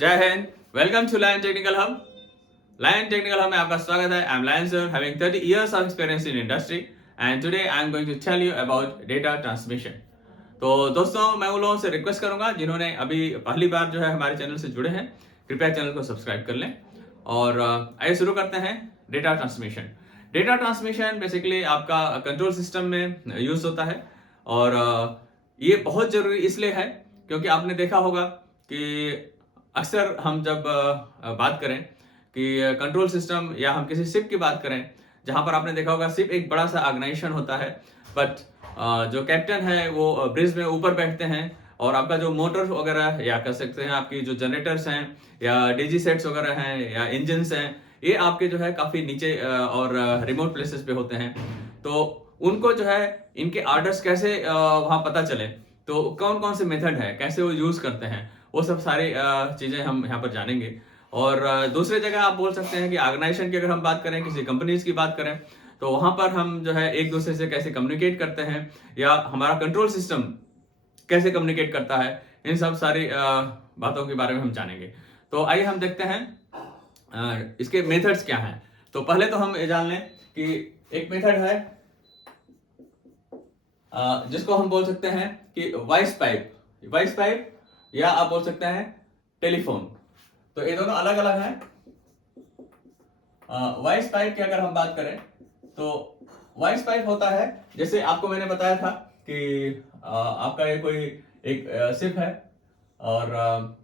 जय हिंद, welcome to Lion Technical Hub. Lion Technical Hub में आपका स्वागत है। I am Lion sir, having 30 years of experience in industry and today I am going to tell you about data transmission। तो दोस्तों, मैं उन लोगों से रिक्वेस्ट करूंगा जिन्होंने अभी पहली बार जो है हमारे चैनल से जुड़े हैं, कृपया चैनल को सब्सक्राइब कर लें। और आइए शुरू करते हैं। Data transmission. Data transmission basically आपका कंट्रोल सिस्टम में यूज होता है और ये बहुत जरूरी इसलिए है क्योंकि आपने देखा होगा कि अक्सर हम जब बात करें कि कंट्रोल सिस्टम या हम किसी शिप की बात करें, जहां पर आपने देखा होगा शिप एक बड़ा सा ऑर्गेनाइजेशन होता है, बट जो कैप्टन है वो ब्रिज में ऊपर बैठते हैं और आपका जो मोटर वगैरह या कह सकते हैं आपकी जो जनरेटर्स हैं या डीजी सेट्स वगैरह हैं या इंजन्स हैं, ये आपके जो है काफी नीचे और रिमोट प्लेसेस पे होते हैं। तो उनको जो है इनके ऑर्डर्स कैसे वहां पता चले, तो कौन कौन से मेथड है, कैसे वो यूज करते हैं, वो सब सारी चीजें हम यहाँ पर जानेंगे। और दूसरी जगह आप बोल सकते हैं कि ऑर्गेनाइजेशन की अगर हम बात करें, किसी कंपनीज की बात करें, तो वहां पर हम जो है एक दूसरे से कैसे कम्युनिकेट करते हैं या हमारा कंट्रोल सिस्टम कैसे कम्युनिकेट करता है, इन सब सारी बातों के बारे में हम जानेंगे। तो आइए हम देखते हैं इसके मेथड्स क्या हैं। तो पहले तो हम ये जान लें कि एक मेथड है जिसको हम बोल सकते हैं कि वॉइस पाइप या आप बोल सकते हैं टेलीफोन। तो ये दोनों अलग अलग हैं। वॉइस पाइप की अगर हम बात करें तो वॉइस पाइप होता है, जैसे आपको मैंने बताया था कि आपका ये कोई एक शिप है और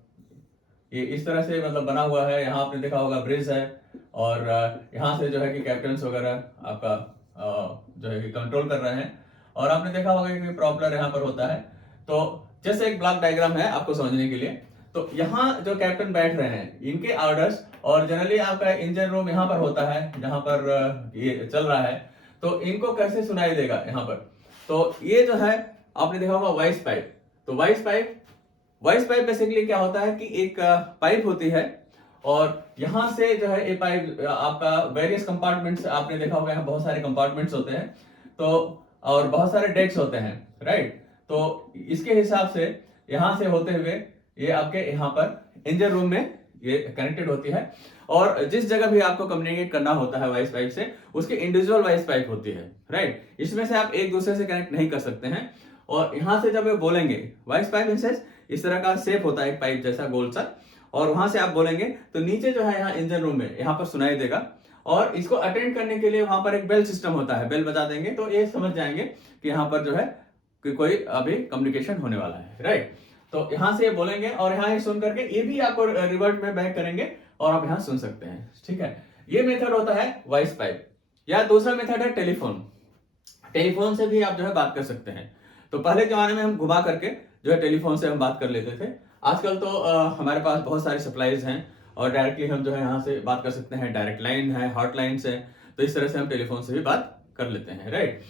ये इस तरह से मतलब बना हुआ है। यहाँ आपने देखा होगा ब्रिज है और यहाँ से जो है कि कैप्टन्स वगैरह आपका जो है कि कंट्रोल कर रहे हैं। और आपने देखा होगा कि प्रॉपलर यहाँ पर होता है। तो जैसे एक ब्लॉक डायग्राम है आपको समझने के लिए, तो यहाँ जो कैप्टन बैठ रहे हैं इनके ऑर्डर्स, और जनरली आपका इंजन रूम यहाँ पर होता है जहां पर ये चल रहा है, तो इनको कैसे सुनाई देगा यहाँ पर। तो ये जो है आपने देखा होगा वॉइस पाइप। तो वॉइस पाइप बेसिकली क्या होता है कि एक पाइप होती है और यहां से जो है ये पाइप आपका वेरियस कंपार्टमेंट्स, आपने देखा होगा यहाँ बहुत सारे कंपार्टमेंट्स होते हैं, तो और बहुत सारे डेक्स होते हैं, राइट। तो इसके हिसाब से यहां से होते हुए ये आपके यहाँ पर इंजन रूम में ये कनेक्टेड होती है। और जिस जगह भी आपको कम्युनिकेट करना होता है वॉइस पाइप से, उसकी इंडिविजुअल वॉइस पाइप होती है, राइट। इसमें से आप एक दूसरे से कनेक्ट नहीं कर सकते हैं। और यहां से जब ये बोलेंगे, वॉइस पाइप इन इस तरह का शेप होता है, एक पाइप जैसा गोल सा, और वहां से आप बोलेंगे तो नीचे जो है यहाँ इंजन रूम में यहाँ पर सुनाई देगा। और इसको अटेंड करने के लिए वहां पर एक बेल सिस्टम होता है, बेल बजा देंगे तो ये समझ जाएंगे कि यहाँ पर जो है कि कोई अभी कम्युनिकेशन होने वाला है, राइट। तो यहां से ये बोलेंगे और यहाँ ये सुन करके ये भी आपको रिवर्ट में बैक करेंगे और आप यहाँ सुन सकते हैं, ठीक है। ये मेथड होता है वॉइस पाइप। या दूसरा मेथड है टेलीफोन। टेलीफोन से भी आप जो है बात कर सकते हैं। तो पहले जमाने में हम घुमा करके जो है टेलीफोन से हम बात कर लेते थे। आजकल तो हमारे पास बहुत सारे सप्लाईज हैं और डायरेक्टली हम जो है यहाँ से बात कर सकते हैं। डायरेक्ट लाइन है, हॉटलाइंस है, तो इस तरह से हम टेलीफोन से भी बात कर लेते हैं, राइट।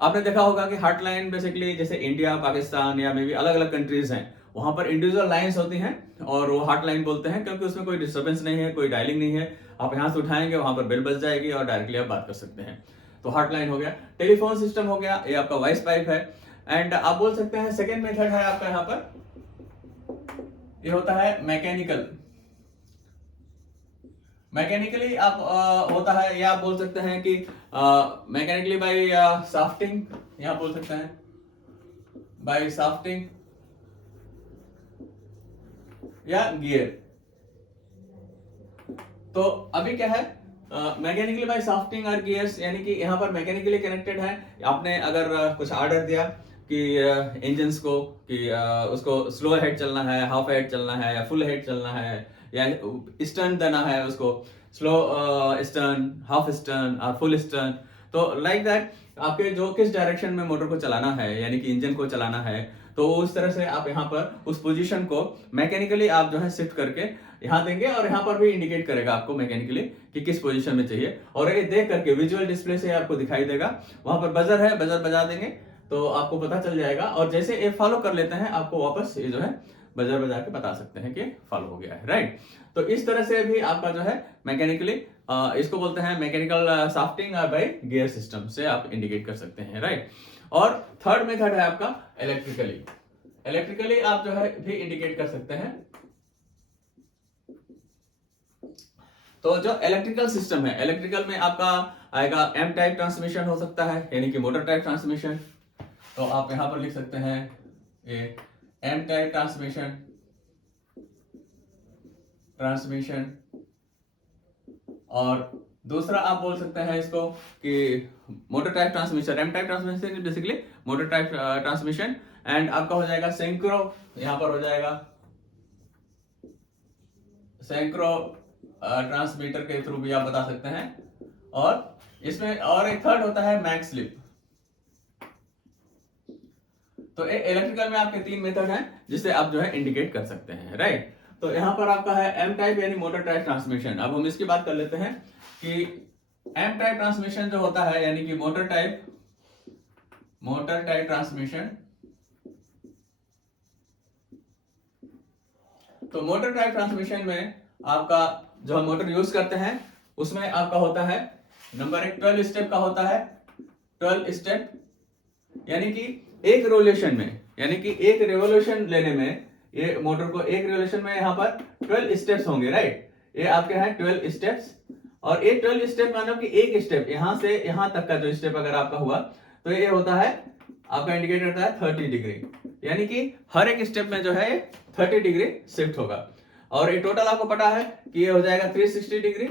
आपने देखा होगा कि हॉटलाइन बेसिकली जैसे इंडिया, पाकिस्तान या मे भी अलग अलग कंट्रीज हैं, वहां पर इंडिविजुअल लाइंस होती हैं और वो हॉटलाइन बोलते हैं क्योंकि उसमें कोई डिस्टर्बेंस नहीं है, कोई डायलिंग नहीं है। आप यहाँ से उठाएंगे, वहां पर बेल बज जाएगी और डायरेक्टली आप बात कर सकते हैं। तो हॉटलाइन हो गया, टेलीफोन सिस्टम हो गया, ये आपका वॉइस पाइप है। एंड आप बोल सकते हैं सेकेंड मेथड है आपका यहाँ पर, ये होता है मैकेनिकल। मैकेनिकली आप होता है, या आप बोल सकते हैं कि मैकेनिकली बाय साफ्टिंग, यहाँ बोल सकते हैं बाय साफ्टिंग या गियर। तो अभी क्या है, मैकेनिकली बाय साफ्टिंग और गियर्स, यानी कि यहाँ पर मैकेनिकली कनेक्टेड है। आपने अगर कुछ ऑर्डर दिया कि इंजन्स को कि उसको स्लो हेड चलना है, हाफ हेड चलना है या फुल हेड चलना है, या स्टर्न देना है उसको, स्लो स्टर्न, हाफ स्टर्न और फुल स्टर्न। तो लाइक दैट आपके जो किस डायरेक्शन में मोटर को चलाना है, यानी कि इंजन को चलाना है, तो उस तरह से आप यहाँ पर उस पोजीशन को मैकेनिकली आप जो है शिफ्ट करके यहाँ देंगे और यहाँ पर भी इंडिकेट करेगा आपको मैकेनिकली कि किस पोजीशन में चाहिए। और ये देख करके विजुअल डिस्प्ले से आपको दिखाई देगा। वहां पर बजर है, बजर बजा देंगे तो आपको पता चल जाएगा। और जैसे ये फॉलो कर लेते हैं, आपको वापस ये जो है बजर बजा के बता सकते हैं कि फॉलो हो गया है, राइट। तो इस तरह से भी आपका जो है मैकेनिकली, इसको बोलते हैं मैकेनिकल साफ्टिंग और बाय गियर सिस्टम से आप इंडिकेट कर सकते हैं, राइट। और थर्ड मेथड है आपका इलेक्ट्रिकली। इलेक्ट्रिकली आप जो है भी इंडिकेट कर सकते हैं। तो जो इलेक्ट्रिकल सिस्टम है, इलेक्ट्रिकल में आपका आएगा एम टाइप ट्रांसमिशन हो सकता है, यानी कि मोटर टाइप ट्रांसमिशन। तो आप यहां पर लिख सकते हैं ये एम टाइप ट्रांसमिशन। और दूसरा आप बोल सकते हैं इसको कि motor type transmission. M type transmission basically motor type transmission. And आपका हो जाएगा सिंक्रो, यहां पर हो जाएगा सिंक्रो ट्रांसमीटर के थ्रू भी आप बता सकते हैं। और इसमें और एक थर्ड होता है मैक्स स्लिप। तो इलेक्ट्रिकल में आपके 3 मेथड हैं जिससे आप जो है इंडिकेट कर सकते हैं, राइट। तो यहां पर आपका है एम टाइप यानी मोटर टाइप ट्रांसमिशन। अब हम इसकी बात कर लेते हैं कि एम टाइप ट्रांसमिशन जो होता है यानी कि मोटर टाइप ट्रांसमिशन। तो मोटर टाइप ट्रांसमिशन में आपका जो हम मोटर यूज करते हैं उसमें आपका होता है नंबर 1 12 स्टेप का होता है। 12 स्टेप यानी कि एक रिवोल्यूशन में, यानी कि एक रिवोल्यूशन लेने में ये मोटर को एक रिवोल्यूशन में यहाँ पर 12 स्टेप्स होंगे, राइट। ये आपके हैं 12 स्टेप्स। और ये 12 स्टेप मानो कि एक स्टेप यहां से यहां तक का जो स्टेप अगर आपका हुआ तो ये होता है आपका इंडिकेट करता है 30 डिग्री, यानी कि हर एक स्टेप में जो है 30 डिग्री शिफ्ट होगा। और ये टोटल आपको पता है कि ये हो जाएगा 360 डिग्री।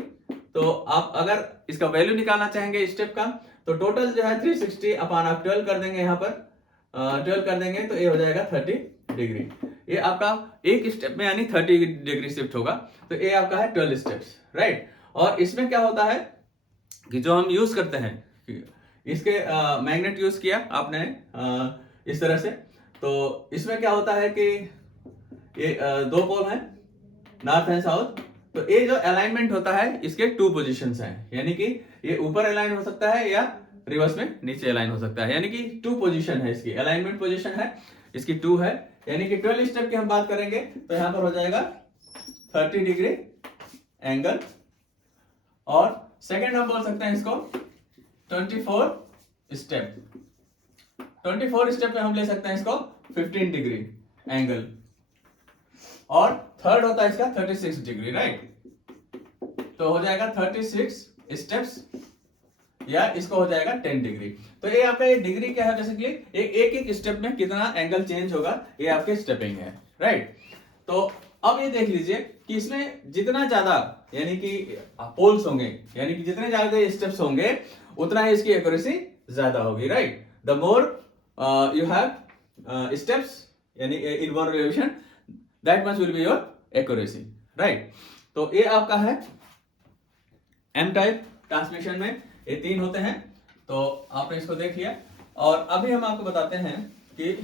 तो आप अगर इसका वैल्यू निकालना चाहेंगे स्टेप का तो टोटल जो है 360 अपॉन आप 12 कर देंगे, यहाँ पर 12 कर देंगे तो ये हो जाएगा 30 डिग्री। ये आपका एक स्टेप में यानी 30 डिग्री शिफ्ट होगा। तो ये आपका है 12 स्टेप्स, राइट। और इसमें क्या होता है कि जो हम यूज करते हैं इसके मैग्नेट यूज किया आपने इस तरह से। तो इसमें क्या होता है कि ये 2 पोल हैं, नॉर्थ एंड साउथ। तो ये जो अलाइनमेंट होता है इसके 2 पोजीशंस हैं, यानी कि ये ऊपर अलाइन हो सकता है या रिवर्स में नीचे अलाइन हो सकता है, यानी कि 2 पोजीशन है इसकी। अलाइनमेंट पोजीशन है इसकी 2 है, यानी कि 12 स्टेप की हम बात करेंगे तो यहां पर हो जाएगा 30 डिग्री एंगल। और सेकंड हम बोल सकते हैं इसको 24 स्टेप। 24 स्टेप में हम ले सकते हैं इसको 15 डिग्री एंगल। और थर्ड होता है इसका 36 डिग्री, राइट। तो हो जाएगा 36 स्टेप्स या इसको हो जाएगा 10 डिग्री। तो ये आपका ये डिग्री क्या है बेसिकली एक स्टेप में कितना एंगल चेंज होगा, ये आपके स्टेपिंग है, राइट। तो अब ये देख लीजिए कि इसमें जितना ज्यादा यानी कि पोल्स होंगे, यानी कि जितने ज्यादा स्टेप्स होंगे उतना ही इसकी एक्यूरेसी ज्यादा होगी, right. The more you have steps यानी in one revolution that much will be your accuracy, right. तो ये आपका है एम टाइप ट्रांसमिशन में ये 3 होते हैं। तो आपने इसको देख लिया। और अभी हम आपको बताते हैं कि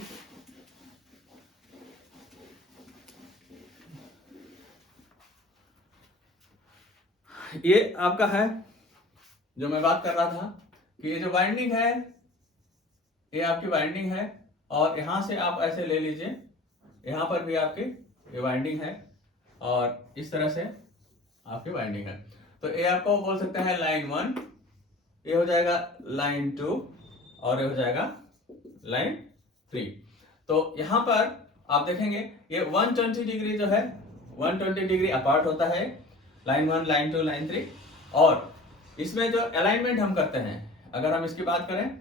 ये आपका है जो मैं बात कर रहा था कि ये जो वाइंडिंग है ये आपकी वाइंडिंग है। और यहां से आप ऐसे ले लीजिए, यहां पर भी आपकी ये वाइंडिंग है और इस तरह से आपकी वाइंडिंग है। तो ये आपको बोल सकते हैं लाइन 1, ये हो जाएगा लाइन 2 और ये हो जाएगा लाइन 3। तो यहां पर आप देखेंगे ये 120 डिग्री जो है 120 डिग्री अपार्ट होता है, लाइन 1, लाइन 2, लाइन 3। और इसमें जो अलाइनमेंट हम करते हैं अगर हम इसकी बात करें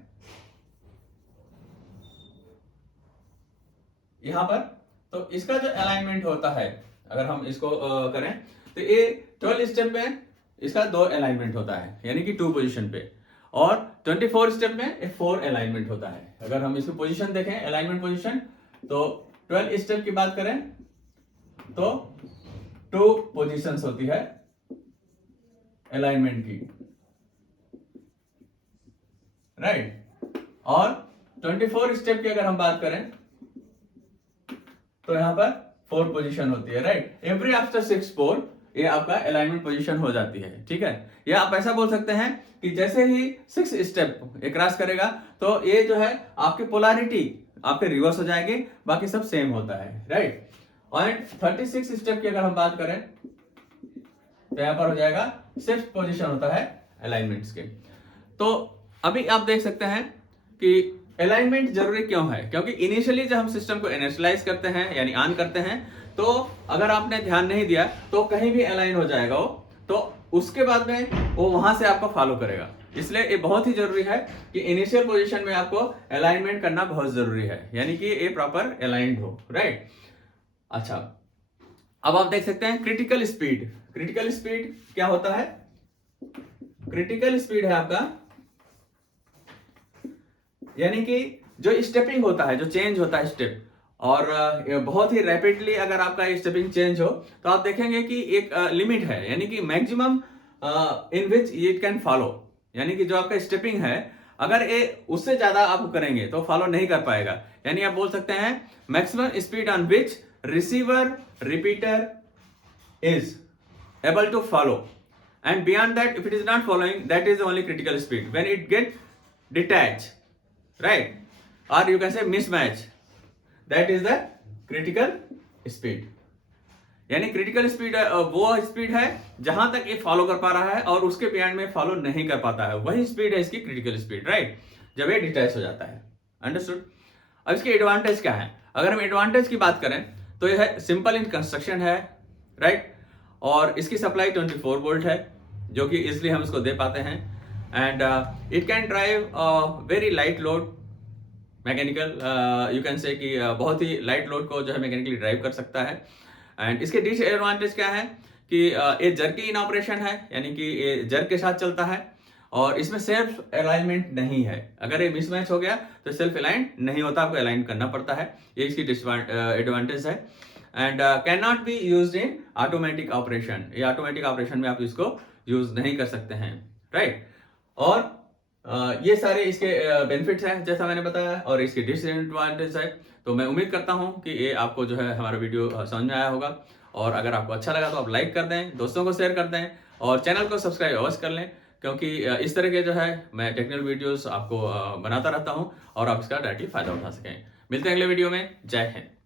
यहां पर, तो इसका जो अलाइनमेंट होता है अगर हम इसको करें तो ये 12 स्टेप में इसका 2 अलाइनमेंट होता है, यानी कि 2 पोजीशन पे। और 24 स्टेप में 4 अलाइनमेंट होता है। अगर हम इसकी पोजीशन देखें अलाइनमेंट पोजीशन, तो 12 स्टेप की बात करें तो 2 पोजीशंस होती है अलाइनमेंट की, राइट। और 24 स्टेप की अगर हम बात करें तो यहां पर 4 पोजीशन होती है, राइट। एवरी आफ्टर 6 पोल ये आपका अलाइनमेंट पोजीशन हो जाती है, ठीक है। या आप ऐसा बोल सकते हैं कि जैसे ही 6 स्टेप ये क्रॉस करेगा तो ये जो है आपकी पोलैरिटी आपके रिवर्स हो जाएगी, बाकी सब सेम होता है, राइट। और 36 स्टेप की अगर हम बात करें तो यहां पर हो जाएगा 6 पोजीशन होता है अलाइनमेंट्स के। तो अभी आप देख सकते हैं कि अलाइनमेंट जरूरी क्यों है, क्योंकि इनिशियली जब हम सिस्टम को इनिशियलाइज करते हैं यानी ऑन करते हैं तो अगर आपने ध्यान नहीं दिया तो कहीं भी अलाइन हो जाएगा वो। तो उसके बाद में वो वहां से आपको फॉलो करेगा। इसलिए ये बहुत ही जरूरी है कि इनिशियल पोजीशन में आपको अलाइनमेंट करना बहुत जरूरी है, यानी कि ये प्रॉपर अलाइंड हो, राइट। अच्छा, अब आप देख सकते हैं क्रिटिकल स्पीड। क्रिटिकल स्पीड क्या होता है? क्रिटिकल स्पीड है आपका, यानी कि जो स्टेपिंग होता है, जो चेंज होता है स्टेप, और बहुत ही रैपिडली अगर आपका स्टेपिंग चेंज हो तो आप देखेंगे कि एक लिमिट है, यानी कि maximum in which it can follow, यानी कि जो आपका स्टेपिंग है अगर ये उससे ज्यादा आप करेंगे तो फॉलो नहीं कर पाएगा। यानी आप बोल सकते हैं maximum speed on which receiver repeater is able to follow, and beyond that if it is not following, that is the only critical speed. When it get detached, right, or you can say mismatch, that is the critical speed. यानी critical speed वो speed है जहां तक ये follow कर पा रहा है और उसके बियॉन्ड में फॉलो नहीं कर पाता है, वही स्पीड है इसकी क्रिटिकल स्पीड, राइट, जब ये डिटैच हो जाता है। अंडरस्टूड। अब इसके एडवांटेज क्या है? अगर हम एडवांटेज की बात करें तो यह है सिंपल इन कंस्ट्रक्शन है, राइट, और इसकी सप्लाई 24 वोल्ट है जो कि इसलिए हम इसको दे पाते हैं, and it can drive very light load, mechanical you can say कि बहुत ही लाइट लोड को जो है मैकेनिकली ड्राइव कर सकता है। एंड इसके डिसएडवांटेज क्या है कि ये जर्की इन ऑपरेशन है, यानी कि ये जर्क के साथ चलता है और इसमें सेल्फ अलाइनमेंट नहीं है। अगर ये मिसमैच हो गया तो सेल्फ अलाइन नहीं होता, आपको अलाइन करना पड़ता है, ये इसकी एडवांटेज है। And can not be used in automatic operation, ये ऑटोमेटिक ऑपरेशन में आप इसको यूज नहीं कर सकते हैं, राइट। और ये सारे इसके बेनिफिट्स हैं जैसा मैंने बताया, और इसके डिसएडवांटेज है। तो मैं उम्मीद करता हूं कि ये आपको जो है हमारा वीडियो समझ में आया होगा, और अगर आपको अच्छा लगा तो आप लाइक कर दें, दोस्तों को शेयर कर दें, और चैनल को सब्सक्राइब अवश्य कर लें, क्योंकि इस तरह के जो है मैं टेक्निकल वीडियोस आपको बनाता रहता हूं और आप इसका डायरेक्टली फायदा उठा सकें। मिलते हैं अगले वीडियो में। जय हिंद।